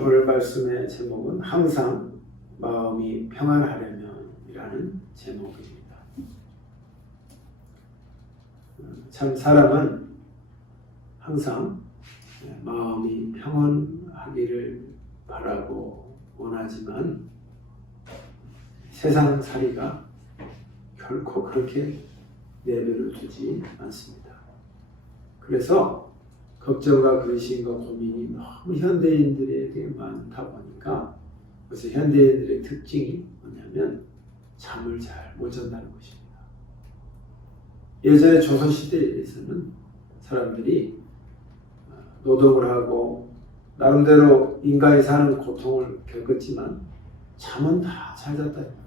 오늘 말씀의 제목은 항상 마음이 평안하려면이라는 제목입니다. 참 사람은 항상 마음이 평안하기를 바라고 원하지만 세상살이가 결코 그렇게 내버려 두지 않습니다. 그래서 걱정과 근심과 고민이 너무 현대인들에게 많다 보니까 그래서 현대인들의 특징이 뭐냐면 잠을 잘 못 잔다는 것입니다. 예전에 조선시대에서는 사람들이 노동을 하고 나름대로 인간이 사는 고통을 겪었지만 잠은 다 잘 잤다는 거예요.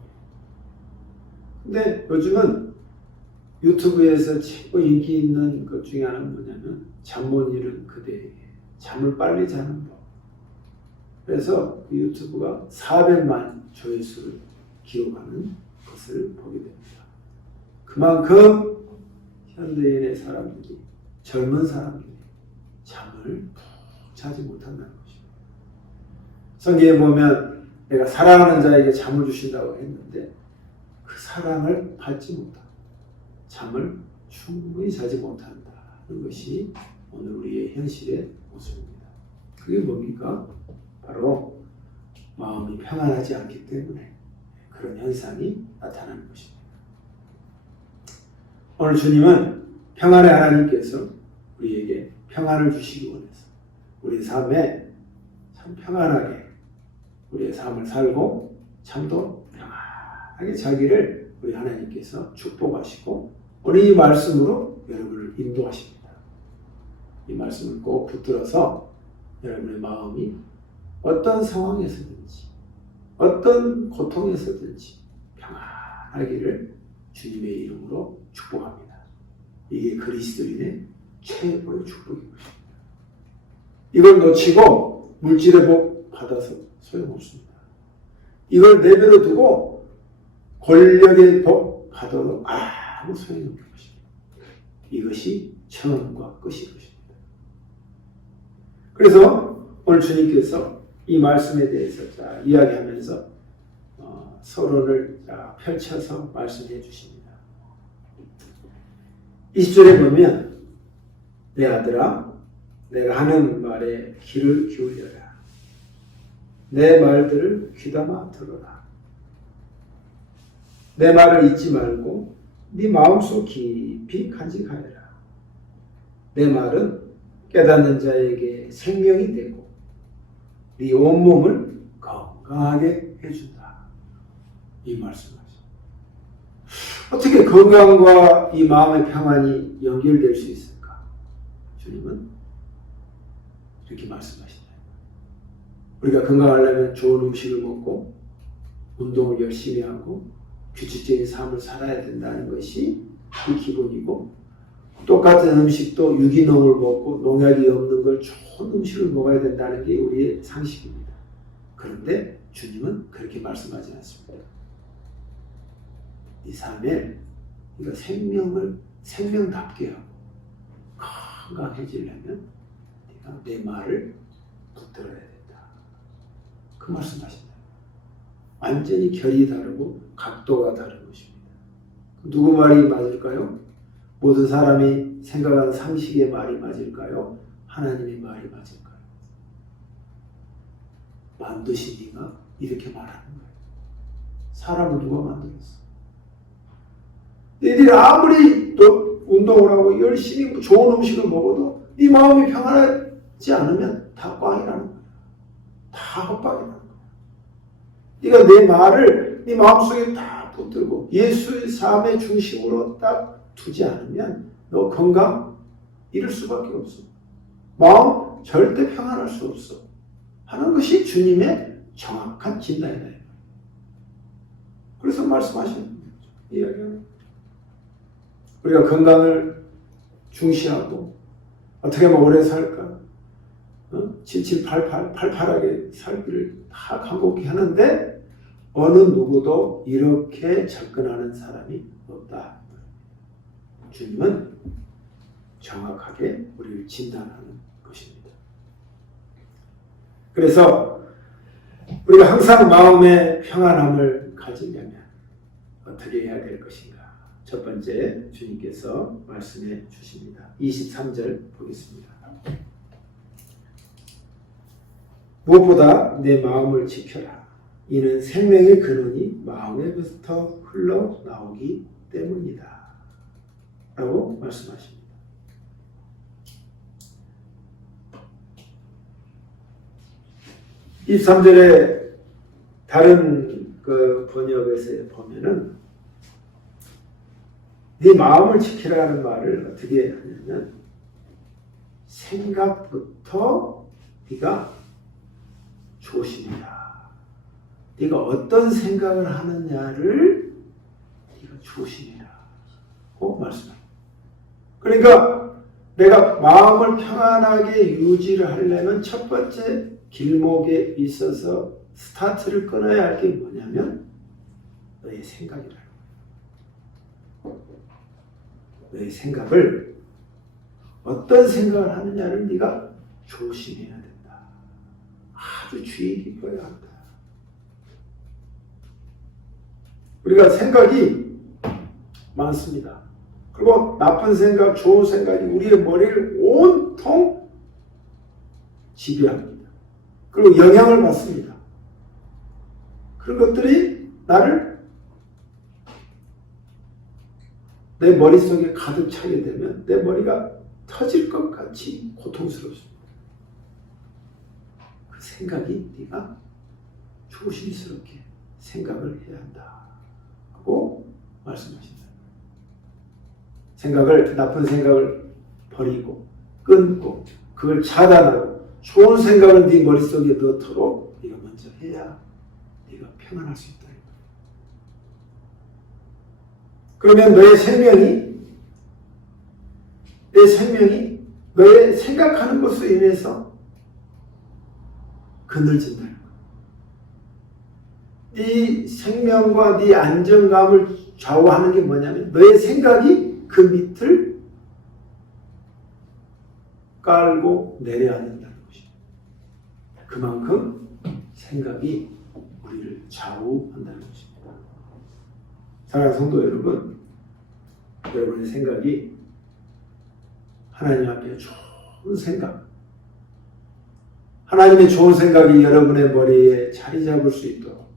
근데 요즘은 유튜브에서 최고 인기 있는 것 중에 하나는 뭐냐면 잠 못 이룬 그대에게 잠을 빨리 자는 법. 그래서 그 유튜브가 400만 조회수를 기록하는 것을 보게 됩니다. 그만큼 현대인의 사람들이, 젊은 사람들이 잠을 푹 자지 못한다는 것입니다. 성경에 보면 내가 사랑하는 자에게 잠을 주신다고 했는데 그 사랑을 받지 못하고 잠을 충분히 자지 못한다는 것이 오늘 우리의 현실의 모습입니다. 그게 뭡니까? 바로 마음이 평안하지 않기 때문에 그런 현상이 나타나는 것입니다. 오늘 주님은 평안의 하나님께서 우리에게 평안을 주시기 원해서 우리 삶에 참 평안하게 우리의 삶을 살고 참도 평안하게 자기를 우리 하나님께서 축복하시고 오늘 이 말씀으로 여러분을 인도하십니다. 이 말씀을 꼭 붙들어서 여러분의 마음이 어떤 상황에서든지 어떤 고통에서든지 평안하기를 주님의 이름으로 축복합니다. 이게 그리스도인의 최고의 축복인 것입니다. 이걸 놓치고 물질의 복 받아서 소용없습니다. 이걸 내버려 두고 권력의 복 받아도 아무 소용이 없는 것입니다. 이것이 처음과 끝인 것입니다. 그래서 오늘 주님께서 이 말씀에 대해서 이야기하면서 서론을 펼쳐서 말씀해 주십니다. 20절에 보면 내 아들아 내가 하는 말에 귀를 기울여라. 내 말들을 귀담아 들어라. 내 말을 잊지 말고 네 마음속 깊이 간직하여라. 내 말은 깨닫는 자에게 생명이 되고 네 온몸을 건강하게 해준다. 이 말씀하죠. 어떻게 건강과 이 마음의 평안이 연결될 수 있을까? 주님은 이렇게 말씀하시네요. 우리가 건강하려면 좋은 음식을 먹고 운동을 열심히 하고 규칙적인 삶을 살아야 된다는 것이 그 기본이고 똑같은 음식도 유기농을 먹고 농약이 없는 걸 좋은 음식을 먹어야 된다는 게 우리의 상식입니다. 그런데 주님은 그렇게 말씀하지 않습니다. 이 삶에 우리가 생명을 생명답게 하고 건강해지려면 네가 내 말을 붙들어야 된다. 그 말씀하십니다. 완전히 결이 다르고 각도가 다른 것입니다. 누구 말이 맞을까요? 모든 사람이 생각하는 상식의 말이 맞을까요? 하나님의 말이 맞을까요? 만드신 이가 이렇게 말하는 거예요. 사람을 누가 만들었어? 너희들이 아무리 또 운동을 하고 열심히 좋은 음식을 먹어도 네 마음이 평안하지 않으면 다 꽝이라는 거야. 다 헛방이라는 거야. 네가 내 말을 네 마음속에 다 붙들고 예수의 삶의 중심으로 딱 두지 않으면 너 건강 잃을 수밖에 없어. 마음 절대 평안할 수 없어. 하는 것이 주님의 정확한 진단이다. 그래서 말씀하시는 거죠. 이야기는 우리가 건강을 중시하고 어떻게 하면 오래 살까? 7788, 팔팔하게 살기를 다 간곡히 하는데 어느 누구도 이렇게 접근하는 사람이 없다. 주님은 정확하게 우리를 진단하는 것입니다. 그래서 우리가 항상 마음의 평안함을 가지려면 어떻게 해야 될 것인가? 첫 번째 주님께서 말씀해 주십니다. 23절 보겠습니다. 무엇보다 내 마음을 지켜라. 이는 생명의 근원이 마음에부터 흘러나오기 때문이다. 라고 말씀하십니다. 23절에 다른 그 번역에서 보면은 네 마음을 지키라는 말을 어떻게 하냐면 생각부터 네가 조심해라. 네가 어떤 생각을 하느냐를 네가 조심해라. 고 말씀합니다. 그러니까 내가 마음을 평안하게 유지를 하려면 첫 번째 길목에 있어서 스타트를 끊어야 할 게 뭐냐면 너의 생각이라는 거예요. 너의 생각을 어떤 생각을 하느냐를 네가 조심해야 된다. 아주 주의 깊어야 한다. 우리가 생각이 많습니다. 그리고 나쁜 생각, 좋은 생각이 우리의 머리를 온통 지배합니다. 그리고 영향을 받습니다. 그런 것들이 나를 내 머릿속에 가득 차게 되면 내 머리가 터질 것 같이 고통스럽습니다. 그 생각이 네가 조심스럽게 생각을 해야 한다 하고 말씀하십니다. 나쁜 생각을 버리고 끊고 그걸 차단하고 좋은 생각을 네 머릿속에 넣도록 네가 먼저 해야 네가 평안할 수 있다. 그러면 너의 생명이 너의 생각하는 것으로 인해서 그늘진다는 거야. 네 생명과 네 안정감을 좌우하는 게 뭐냐면 너의 생각이 그 밑을 깔고 내려야 된다는 것입니다. 그만큼 생각이 우리를 좌우한다는 것입니다. 사랑하는 성도 여러분, 여러분의 생각이 하나님 앞에 좋은 생각, 하나님의 좋은 생각이 여러분의 머리에 자리 잡을 수 있도록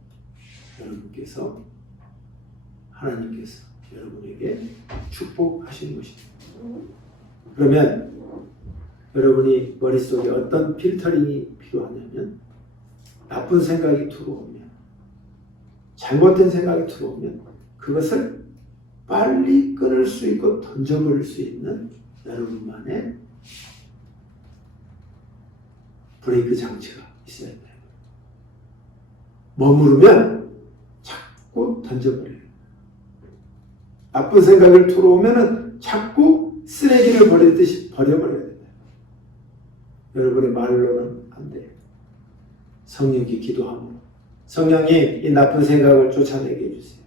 하나님께서 여러분에게 축복하시는 것입니다. 그러면 여러분이 머릿속에 어떤 필터링이 필요하냐면 나쁜 생각이 들어오면, 잘못된 생각이 들어오면 그것을 빨리 끊을 수 있고 던져버릴 수 있는 여러분만의 브레이크 장치가 있어야 돼요. 머무르면 자꾸 던져버려요. 나쁜 생각을 들어오면 자꾸 쓰레기를 버리듯이 버려버려야 된다. 여러분의 말로는 안 돼요. 성령께 기도함으로 성령이 이 나쁜 생각을 쫓아내게 해주세요.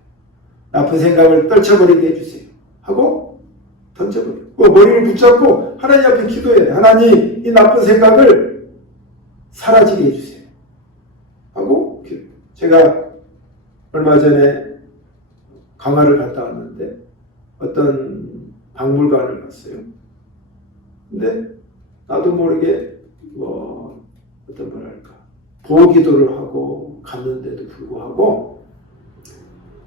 나쁜 생각을 떨쳐버리게 해주세요. 하고 던져버리고 머리를 붙잡고 하나님 앞에 기도해야 돼요. 하나님, 이 나쁜 생각을 사라지게 해주세요. 하고 제가 얼마 전에 강화를 갔다 왔는데 어떤 박물관을 갔어요. 근데 나도 모르게 보기도를 하고 갔는데도 불구하고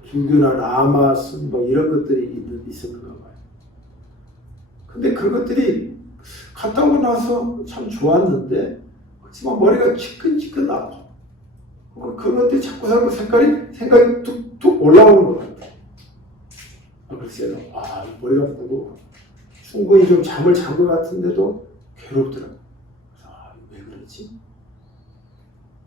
불교나 라마슨 이런 것들이 있었는가 봐요. 근데 그것들이 갔다 오고 나서 참 좋았는데 하지만 머리가 지끈지끈 아파. 그것들이 자꾸 생각이 툭툭 올라오는 것 같아요. 글쎄요. 머리가 아프고 충분히 좀 잠을 잔 것 같은데도 괴롭더라고요. 왜 그러지?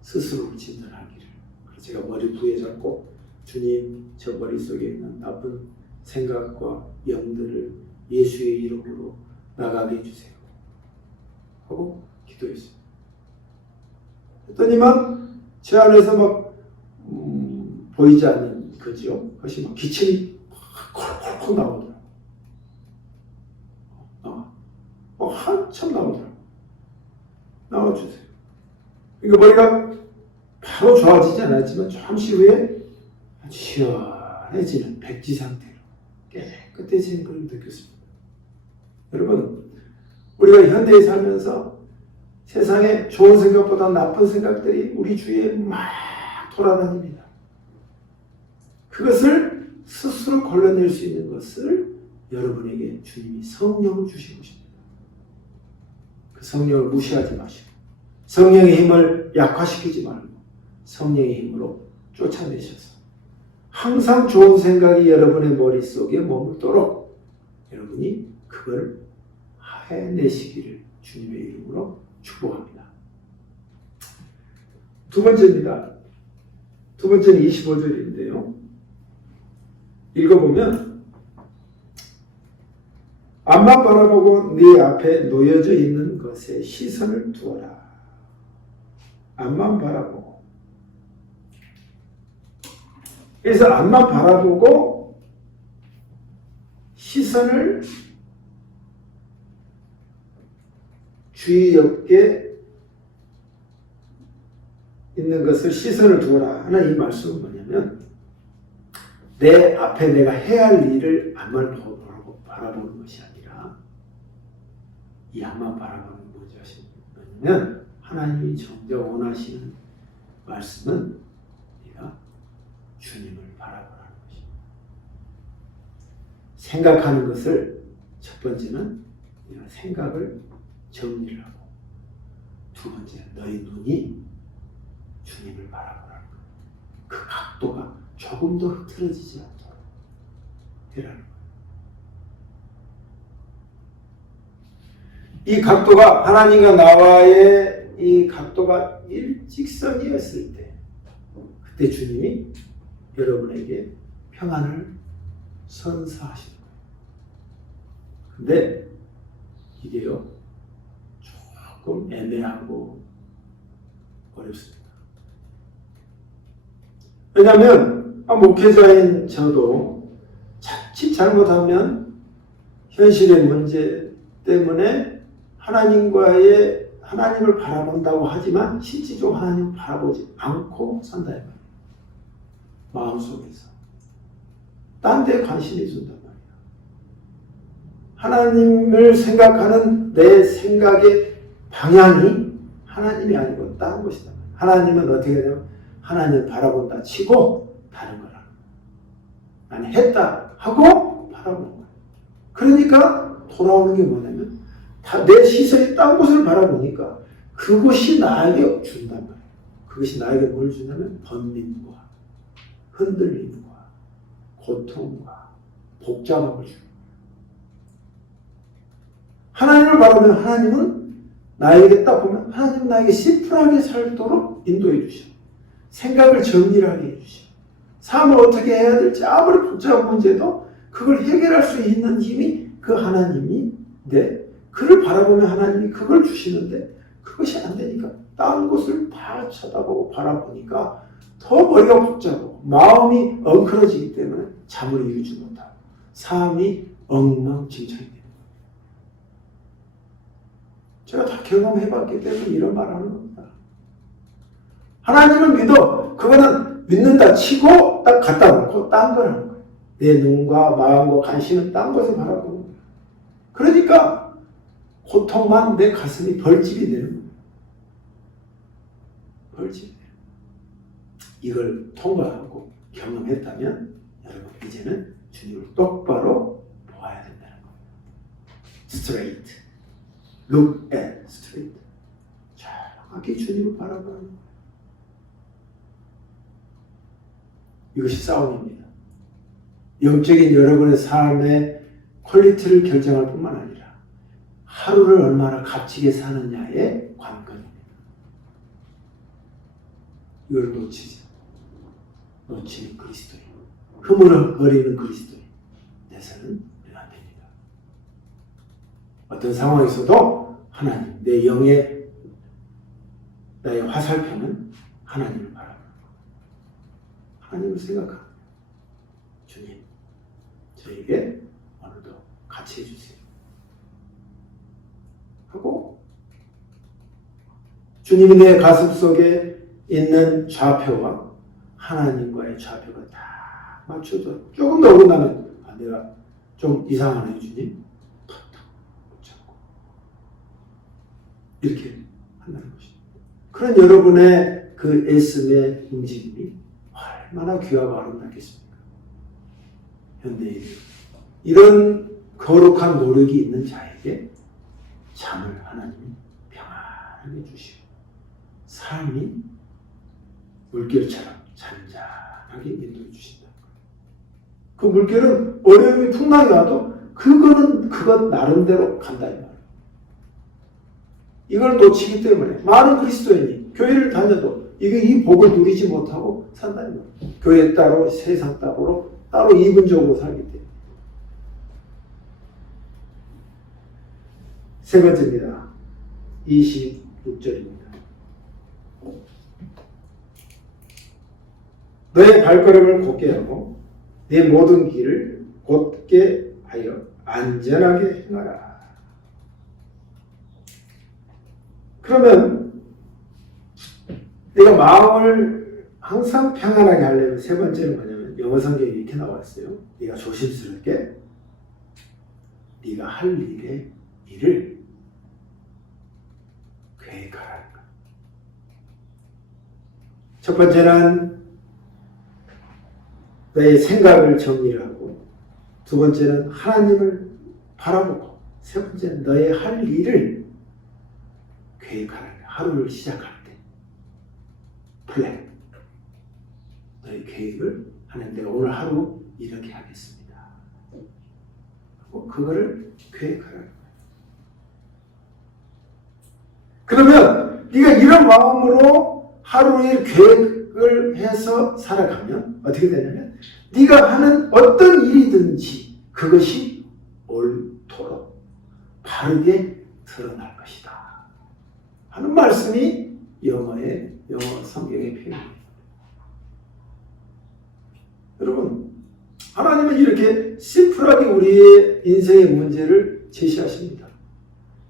스스로 진단하기를. 그래서 제가 머리 부여잡고 주님, 저 머릿속에 있는 나쁜 생각과 영들을 예수의 이름으로 나가게 해주세요. 하고 기도했어요. 했더니만 제 안에서 보이지 않는 거죠. 그것이 막 기침이 콜콜콜 나오더라고요. 한참 나오더라고요. 나와주세요. 이거 머리가 바로 좋아지지 않았지만 잠시 후에 시원해지는 백지 상태로 깨끗해지는 걸 느꼈습니다. 여러분, 우리가 현대에 살면서 세상에 좋은 생각보다 나쁜 생각들이 우리 주위에 막 돌아다닙니다. 그것을 스스로 걸러낼 수 있는 것을 여러분에게 주님이 성령을 주신 것입니다. 그 성령을 무시하지 마시고 성령의 힘을 약화시키지 말고 성령의 힘으로 쫓아내셔서 항상 좋은 생각이 여러분의 머릿속에 머물도록 여러분이 그걸 해내시기를 주님의 이름으로 축복합니다. 두 번째입니다. 두 번째는 25절인데요. 읽어보면 앞만 바라보고 네 앞에 놓여져 있는 것에 시선을 두어라. 앞만 바라보고. 그래서 앞만 바라보고 시선을 주의 옆에 있는 것을 시선을 두어라 하는 이 말씀은 뭐냐면 내 앞에 내가 해야 할 일을 앞만 바라보는 것이 아니라 이 앞만 바라보는 것이 뭐냐면 하나님이 정작 원하시는 말씀은 네가 주님을 바라보라는 것입니다. 생각하는 것을 첫 번째는 네가 생각을 정리를 하고 두 번째 너희 눈이 주님을 바라보라는 거예요. 그 각도가 조금 더 흐트러지지 않도록 해라는 거예요. 이 각도가 하나님과 나와의 이 각도가 일직선이었을 때 그때 주님이 여러분에게 평안을 선사하시는 거예요. 근데 이게요 조금 애매하고 어렵습니다. 왜냐하면 목회자인 저도 자칫 잘못하면 현실의 문제 때문에 하나님을 바라본다고 하지만 실질적으로 하나님을 바라보지 않고 산다. 마음속에서 딴 데 관심이 있었단 말이야. 하나님을 생각하는 내 생각의 방향이 하나님이 아니고 다른 것이다. 하나님은 어떻게 되냐면 하나님을 바라본다 치고 다른 거라. 나는 했다 하고 바라보는 거야. 그러니까 돌아오는 게 뭐냐면 내 시선이 딴 곳을 바라보니까 그것이 나에게 준단 말이야. 그것이 나에게 뭘 주냐면 번민과 흔들림과 고통과 복잡함을 주는 거야. 하나님을 바라보면 하나님은 나에게 딱 보면 하나님은 나에게 심플하게 살도록 인도해 주셔. 생각을 정밀하게 해주셔. 삶을 어떻게 해야 될지 아무리 복잡한 문제도 그걸 해결할 수 있는 힘이 그 하나님인데 그를 바라보면 하나님이 그걸 주시는데 그것이 안 되니까 다른 곳을 다 쳐다보고 바라보니까 더 머리가 복잡하고 마음이 엉클어지기 때문에 잠을 이루지 못하고 삶이 엉망진창이 됩니다. 제가 다 경험해봤기 때문에 이런 말 하는 겁니다. 하나님을 믿어. 그거는 믿는다 치고 딱 갖다 놓고 딴 걸 하는 거예요. 내 눈과 마음과 관심은 딴 것을 바라보는 거예요. 그러니까 고통만 내 가슴이 벌집이 되는 거예요. 벌집이 돼요. 이걸 통과하고 경험했다면 여러분 이제는 주님을 똑바로 보아야 된다는 거예요. Straight. Look at straight. 정확히 주님을 바라보는 거예요. 이것이 싸움입니다. 영적인 여러분의 삶의 퀄리티를 결정할 뿐만 아니라 하루를 얼마나 값지게 사느냐의 관건입니다. 이걸 놓치는 그리스도인, 흐물거리는 그리스도인 내서는 우리가 안 됩니다. 어떤 상황에서도 하나님, 내 영의 나의 화살표는 하나님을 바라보는 것. 하나님을 생각합니다. 주님, 저에게 오늘도 같이 해주세요. 하고 주님이 내 가슴 속에 있는 좌표와 하나님과의 좌표가 딱 맞춰져 조금 더 어긋나면 내가 좀 이상하네요 주님. 탁탁 붙잡고 이렇게 한다는 것입니다. 그런 여러분의 그 애씀의 움직임이 얼마나 귀하고 아름답겠습니까? 현대인 이런 거룩한 노력이 있는 자에게 잠을 하나님이 평안하게 주시고 삶이 물결처럼 잔잔하게 인도해 주신다. 그 물결은 어려움이 풍랑이 와도 그것 나름대로 간다 이 말이에요. 이걸 놓치기 때문에 많은 그리스도인이 교회를 다녀도 이 복을 누리지 못하고 산다 이 말이에요. 교회 따로 세상 따로 이분적으로 살기 때문에. 세 번째입니다. 26절입니다. 너의 발걸음을 곧게 하고 네 모든 길을 곧게 하여 안전하게 행하라. 그러면 내가 마음을 항상 평안하게 하려면 세 번째는 뭐냐면 영어 성경에 이렇게 나와 있어요. 네가 조심스럽게 네가 할 일을 계획하라는 것. 첫 번째는 너의 생각을 정리하고, 두 번째는 하나님을 바라보고, 세 번째는 너의 할 일을 계획하라는 거야. 하루를 시작할 때 플랜, 너의 계획을 하나님 내가 오늘 하루 이렇게 하겠습니다. 그거를 계획하라는 거야. 그러면 네가 이런 마음으로 하루의 계획을 해서 살아가면 어떻게 되냐면 네가 하는 어떤 일이든지 그것이 옳도록 바르게 드러날 것이다 하는 말씀이 영어 성경의 표현입니다. 여러분, 하나님은 이렇게 심플하게 우리의 인생의 문제를 제시하십니다.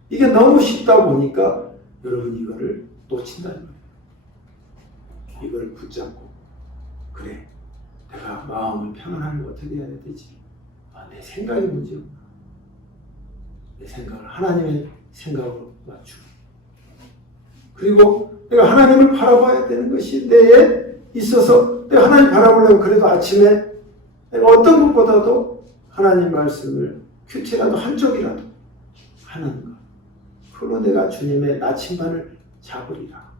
이게 너무 쉽다 보니까 여러분 이거를 놓친다는 거예요. 이걸 붙잡고, 그래, 내가 마음을 평안하게 어떻게 해야 되지? 내 생각이 문제구나. 내 생각을 하나님의 생각으로 맞추고, 그리고 내가 하나님을 바라봐야 되는 것이 내에 있어서 내가 하나님 바라보려면 그래도 아침에 내가 어떤 것보다도 하나님 말씀을 큐티라도 한 쪽이라도 하는 것, 그걸로 내가 주님의 나침반을 잡으리라.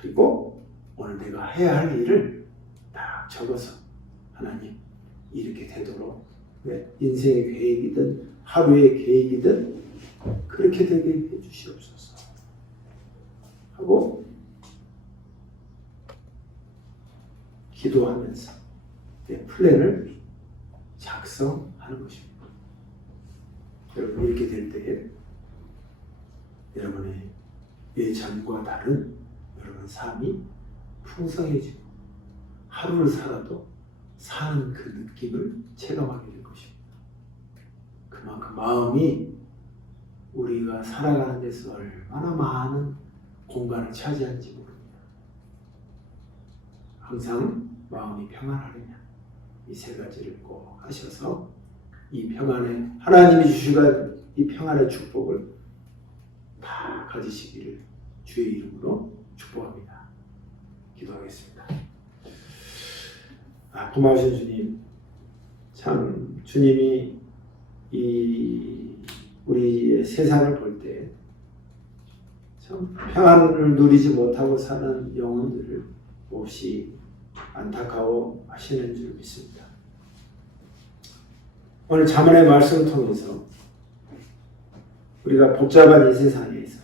그리고 오늘 내가 해야 할 일을 딱 적어서 하나님 이렇게 되도록 인생의 계획이든 하루의 계획이든 그렇게 되게 해주시옵소서 하고 기도하면서 내 플랜을 작성하는 것입니다. 여러분 이렇게 될 때에 여러분의 예전과 다른 여러분 삶이 풍성해지고 하루를 살아도 사는 그 느낌을 체감하게 될 것입니다. 그만큼 마음이 우리가 살아가는 데서 얼마나 많은 공간을 차지하는지 모릅니다. 항상 마음이 평안하려면 이 세 가지를 꼭 하셔서 이 평안의 하나님이 주시는 이 평안의 축복을 다 가지시기를 주의 이름으로 축복합니다. 기도하겠습니다. 고마우신 주님, 참 주님이 이 우리의 세상을 볼 때 참 평안을 누리지 못하고 사는 영혼들을 몹시 안타까워 하시는 줄 믿습니다. 오늘 잠언의 말씀을 통해서 우리가 복잡한 이 세상에서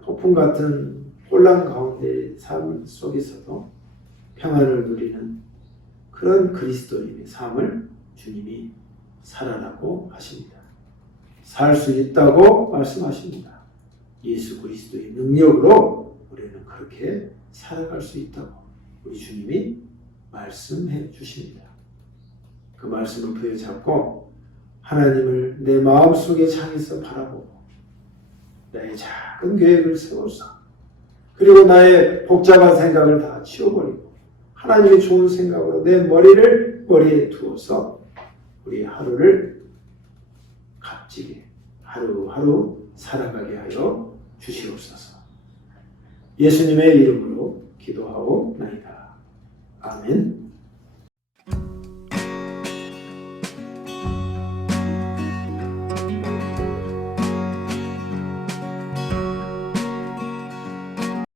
폭풍 같은 혼란 가운데 삶 속에서도 평안을 누리는 그런 그리스도인의 삶을 주님이 살아라고 하십니다. 살 수 있다고 말씀하십니다. 예수 그리스도의 능력으로 우리는 그렇게 살아갈 수 있다고 우리 주님이 말씀해 주십니다. 그 말씀을 부여잡고 하나님을 내 마음속에 향해서 바라보고 나의 작은 계획을 세워서 그리고 나의 복잡한 생각을 다 치워버리고 하나님의 좋은 생각으로 내 머리에 두어서 우리 하루를 값지게 하루하루 살아가게 하여 주시옵소서. 예수님의 이름으로 기도하옵나이다. 아멘.